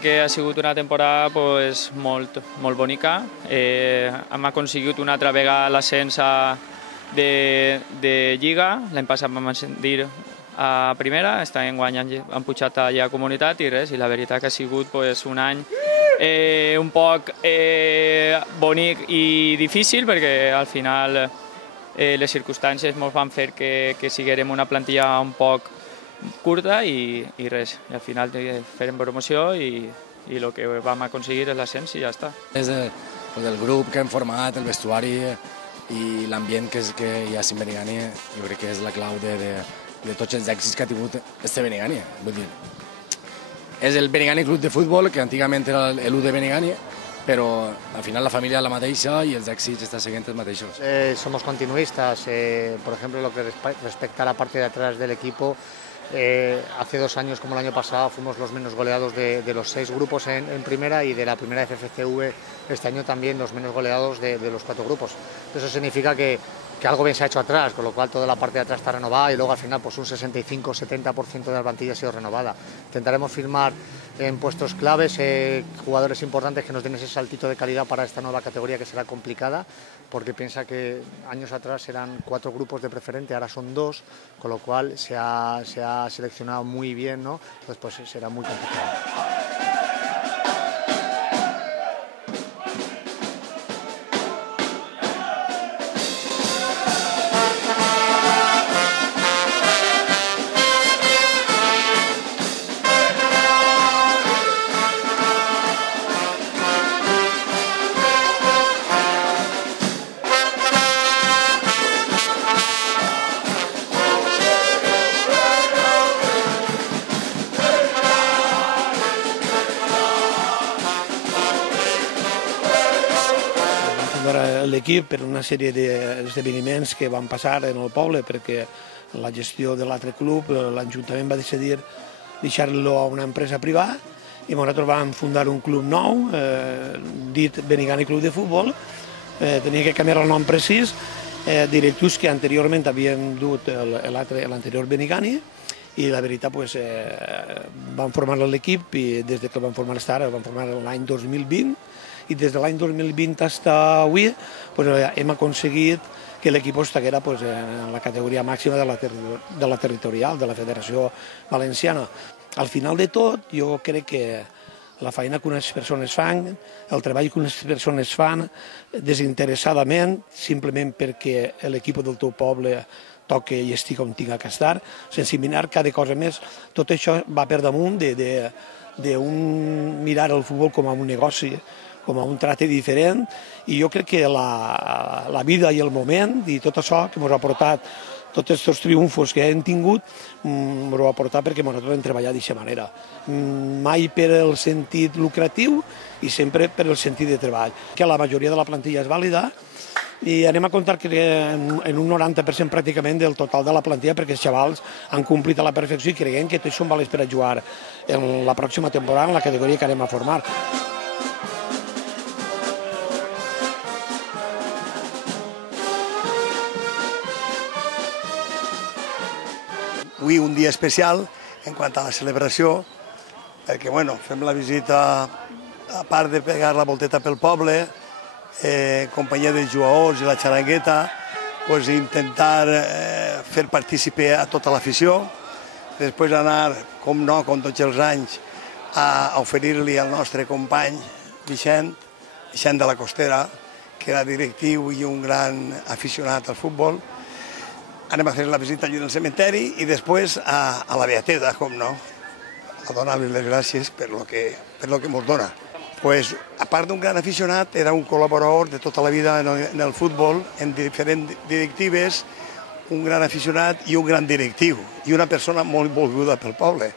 Que ha sigut una temporada molt bonica. Hem aconseguit una altra vegada l'ascens de Lliga. L'any passat vam ascendir a primera, aquest any han pujat allà a comunitat i res, i la veritat que ha sigut un any un poc bonic i difícil, perquè al final les circumstàncies ens van fer que siguérem una plantilla un poc curta i res, i al final farem promoció i el que vam aconseguir és l'ascens i ja està. És el grup que hem format, el vestuari i l'ambient que hi ha a Benigània, jo crec que és la clau de tots els èxits que ha tingut este Benigània. Vull dir, és el Benigània Club de Futbol, que antigament era l'U de Benigània, pero al final la familia es la mateixa y els èxits estan seguint els mateixos. Somos continuistas, por ejemplo, lo que respecta a la parte de atrás del equipo, hace 2 años, como el año pasado, fuimos los menos goleados de los 6 grupos en primera y de la primera FFCV este año también los menos goleados de los 4 grupos. Eso significa que algo bien se ha hecho atrás, con lo cual toda la parte de atrás está renovada y luego al final un 65-70% de la plantilla ha sido renovada. Intentaremos firmar en puestos claves jugadores importantes que nos den ese saltito de calidad para esta nueva categoría que será complicada, porque piensa que años atrás eran 4 grupos de preferente, ahora son 2, con lo cual se ha seleccionado muy bien, ¿no? Entonces será muy complicado. L'equip per una sèrie d'esdeveniments que van passar en el poble, perquè la gestió de l'altre club, l'Ajuntament va decidir deixar-lo a una empresa privada i nosaltres vam fundar un club nou, dit Benigània Club de Futbol. Tenia que canviar el nom precís, directius que anteriorment havien dut l'anterior Benigània, i la veritat vam formar l'equip i des que el vam formar fins ara, el vam formar l'any 2020, i des de l'any 2020 fins avui hem aconseguit que l'equip estiguera en la categoria màxima de la territorial, de la Federació Valenciana. Al final de tot, jo crec que la feina que unes persones fan, el treball que unes persones fan desinteressadament, simplement perquè l'equip del teu poble toca i estigui on tinga que estar, sense mirar cada cosa més, tot això va per damunt d'un mirar el futbol com a un negoci, com a un tracte diferent, i jo crec que la vida i el moment i tot això que ens ha portat, tots aquests triomfos que hem tingut, ens ho ha portat perquè nosaltres hem treballat d'aquesta manera. Mai per el sentit lucratiu i sempre per el sentit de treball. Que la majoria de la plantilla és vàlida i anem a comptar que en un 90% pràcticament del total de la plantilla, perquè els xavals han complit a la perfecció i creiem que tots són vàlids per a jugar en la pròxima temporada en la categoria que anem a formar. Avui un dia especial en quant a la celebració, perquè fem la visita, a part de pegar la volteta pel poble, companyia de jugadors i la xarangueta, intentar fer partícipe a tota l'afició, després anar, com no, com tots els anys, a oferir-li al nostre company Vicent de la Costera, que era directiu i un gran aficionat al futbol. Anem a fer la visita allí al cementeri i després a la Beatesa, com no, a donar-li les gràcies per lo que ens dona. A part d'un gran aficionat, era un col·laborador de tota la vida en el futbol, en diferents directives, un gran aficionat i un gran directiu, i una persona molt volguda pel poble.